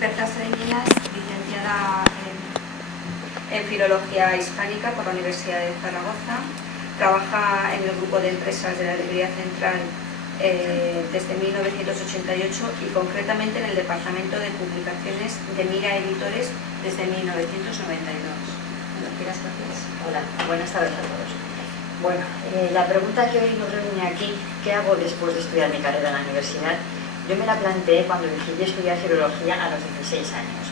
Berta Sariñas, licenciada en Filología Hispánica por la Universidad de Zaragoza. Trabaja en el grupo de empresas de la Librería Central desde 1988 y concretamente en el Departamento de Publicaciones de Mira Editores desde 1992. Hola, buenas tardes a todos. Bueno, la pregunta que hoy nos reúne aquí, ¿qué hago después de estudiar mi carrera en la universidad? Yo me la planteé cuando decidí estudiar filología a los 16 años,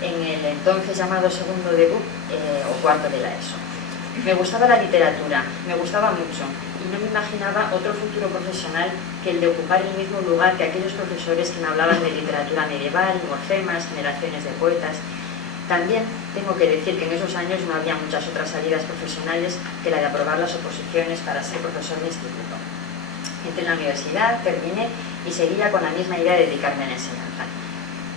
en el entonces llamado segundo de BUP o cuarto de la ESO. Me gustaba la literatura, me gustaba mucho y no me imaginaba otro futuro profesional que el de ocupar el mismo lugar que aquellos profesores que me hablaban de literatura medieval, morfemas, generaciones de poetas. También tengo que decir que en esos años no había muchas otras salidas profesionales que la de aprobar las oposiciones para ser profesor de instituto. Entré en la universidad, terminé y seguía con la misma idea de dedicarme a la enseñanza.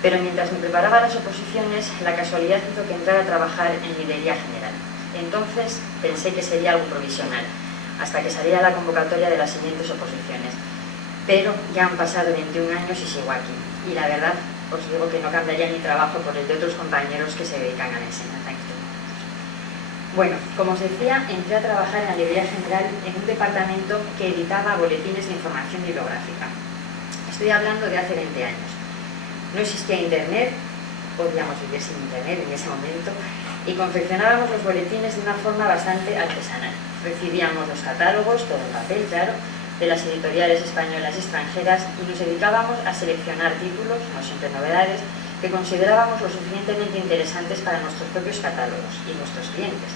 Pero mientras me preparaba las oposiciones, la casualidad hizo que entrara a trabajar en librería general. Entonces pensé que sería algo provisional, hasta que saliera la convocatoria de las siguientes oposiciones. Pero ya han pasado 21 años y sigo aquí. Y la verdad, os digo que no cambiaría mi trabajo por el de otros compañeros que se dedican a la enseñanza en estos momentos. Bueno, como os decía, entré a trabajar en la librería general en un departamento que editaba boletines de información bibliográfica. Estoy hablando de hace 20 años. No existía internet, podíamos vivir sin internet en ese momento, y confeccionábamos los boletines de una forma bastante artesanal. Recibíamos los catálogos, todo en papel, claro, de las editoriales españolas y extranjeras y nos dedicábamos a seleccionar títulos, no siempre novedades, que considerábamos lo suficientemente interesantes para nuestros propios catálogos y nuestros clientes.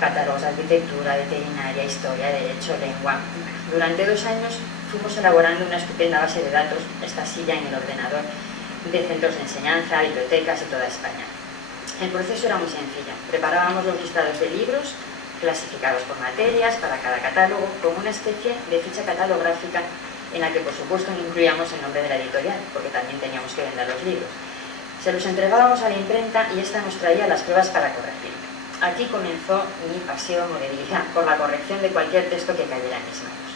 Catálogos de arquitectura, veterinaria, historia, derecho, lengua. Durante 2 años fuimos elaborando una estupenda base de datos, esta silla en el ordenador, de centros de enseñanza, bibliotecas de toda España. El proceso era muy sencillo. Preparábamos los listados de libros, clasificados por materias para cada catálogo, con una especie de ficha catalográfica en la que por supuesto no incluíamos el nombre de la editorial, porque también teníamos que vender los libros. Se los entregábamos a la imprenta y esta nos traía las pruebas para corregir. Aquí comenzó mi pasión o debilidad por la corrección de cualquier texto que cayera en mis manos.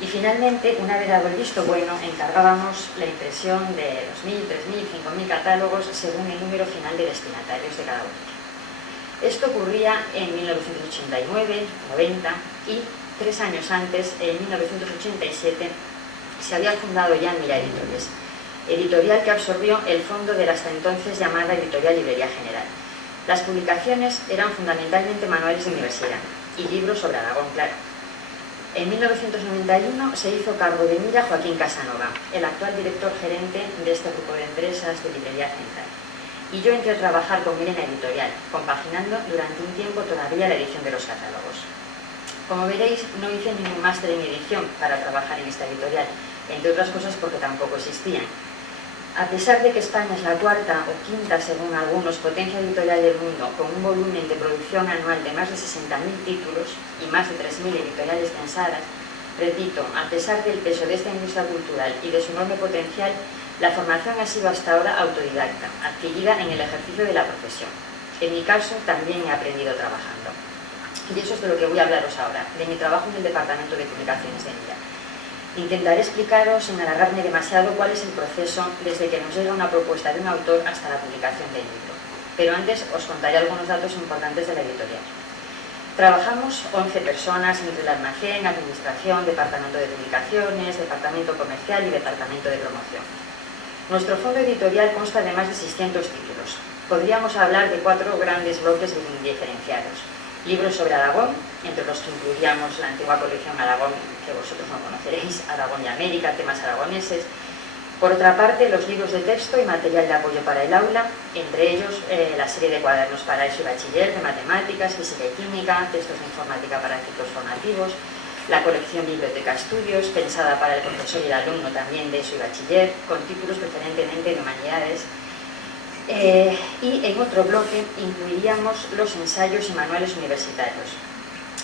Y finalmente, una vez dado el visto bueno, encargábamos la impresión de 2.000, 3.000, 5.000 catálogos según el número final de destinatarios de cada boletín. Esto ocurría en 1989, 90 y 3 años antes, en 1987, se había fundado ya Mira Editores, editorial que absorbió el fondo de la hasta entonces llamada Editorial Librería General. Las publicaciones eran fundamentalmente manuales de universidad y libros sobre Aragón, claro. En 1991 se hizo cargo de Mira Joaquín Casanova, el actual director gerente de este grupo de empresas de Librería Central. Y yo entré a trabajar con Mira en la editorial, compaginando durante un tiempo todavía la edición de los catálogos. Como veréis, no hice ningún máster en edición para trabajar en esta editorial, entre otras cosas porque tampoco existían. A pesar de que España es la cuarta o quinta, según algunos, potencia editorial del mundo, con un volumen de producción anual de más de 60.000 títulos y más de 3.000 editoriales censadas, repito, a pesar del peso de esta industria cultural y de su enorme potencial, la formación ha sido hasta ahora autodidacta, adquirida en el ejercicio de la profesión. En mi caso, también he aprendido trabajando. Y eso es de lo que voy a hablaros ahora, de mi trabajo en el Departamento de Publicaciones de Mira. Intentaré explicaros, sin alargarme demasiado, cuál es el proceso desde que nos llega una propuesta de un autor hasta la publicación del libro. Pero antes os contaré algunos datos importantes de la editorial. Trabajamos 11 personas entre el almacén, administración, departamento de publicaciones, departamento comercial y departamento de promoción. Nuestro fondo editorial consta de más de 600 títulos. Podríamos hablar de 4 grandes bloques diferenciados. Libros sobre Aragón, entre los que incluiríamos la antigua colección Aragón, que vosotros no conoceréis, Aragón y América, temas aragoneses. Por otra parte, los libros de texto y material de apoyo para el aula, entre ellos la serie de cuadernos para ESO y bachiller, de matemáticas, física y química, textos de informática para ciclos formativos, la colección Biblioteca Estudios, pensada para el profesor y el alumno también de ESO y bachiller, con títulos preferentemente de humanidades. Y en otro bloque incluiríamos los ensayos y manuales universitarios,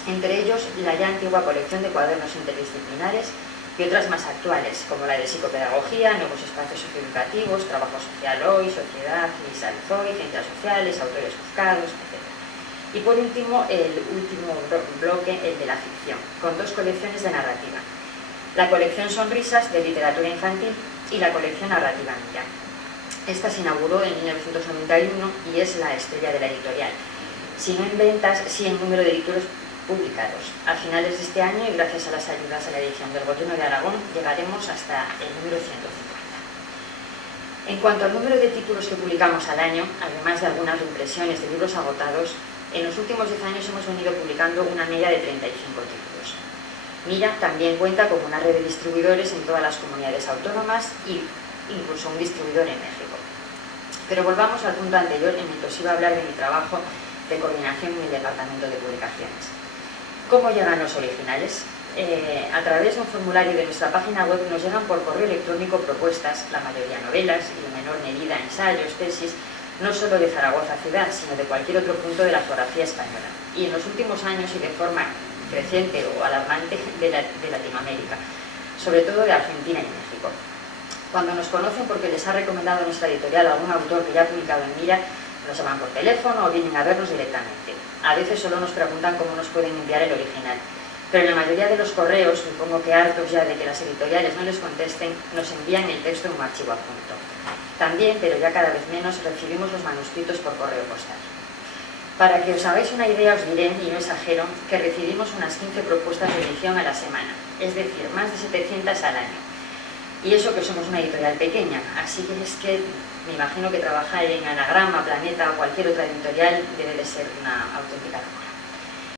entre ellos la ya antigua colección de cuadernos interdisciplinares y otras más actuales, como la de psicopedagogía, nuevos espacios socioeducativos, trabajo social hoy, sociedad, civilizales hoy, ciencias sociales, autores buscados, etc. Y por último, el último bloque, el de la ficción, con 2 colecciones de narrativa. La colección Sonrisas, de literatura infantil, y la colección narrativa Mira. Esta se inauguró en 1991 y es la estrella de la editorial. Si no en ventas, sí en número de títulos publicados. A finales de este año, y gracias a las ayudas a la edición del Gobierno de Aragón, llegaremos hasta el número 150. En cuanto al número de títulos que publicamos al año, además de algunas reimpresiones de libros agotados, en los últimos 10 años hemos venido publicando una media de 35 títulos. Mira también cuenta con una red de distribuidores en todas las comunidades autónomas e incluso un distribuidor en México. Pero volvamos al punto anterior en el que os iba a hablar de mi trabajo de coordinación en el Departamento de Publicaciones. ¿Cómo llegan los originales? A través de un formulario de nuestra página web nos llegan por correo electrónico propuestas, la mayoría novelas y en menor medida ensayos, tesis, no solo de Zaragoza ciudad, sino de cualquier otro punto de la geografía española. Y en los últimos años y de forma creciente o alarmante de Latinoamérica, sobre todo de Argentina y México. Cuando nos conocen porque les ha recomendado nuestra editorial algún autor que ya ha publicado en Mira, nos llaman por teléfono o vienen a vernos directamente. A veces solo nos preguntan cómo nos pueden enviar el original, pero en la mayoría de los correos, supongo que hartos ya de que las editoriales no les contesten, nos envían el texto en un archivo adjunto. También, pero ya cada vez menos, recibimos los manuscritos por correo postal. Para que os hagáis una idea, os diré, y no exagero, que recibimos unas 15 propuestas de edición a la semana, es decir, más de 700 al año. Y eso que somos una editorial pequeña, así que es que me imagino que trabajar en Anagrama, Planeta o cualquier otra editorial debe de ser una auténtica locura.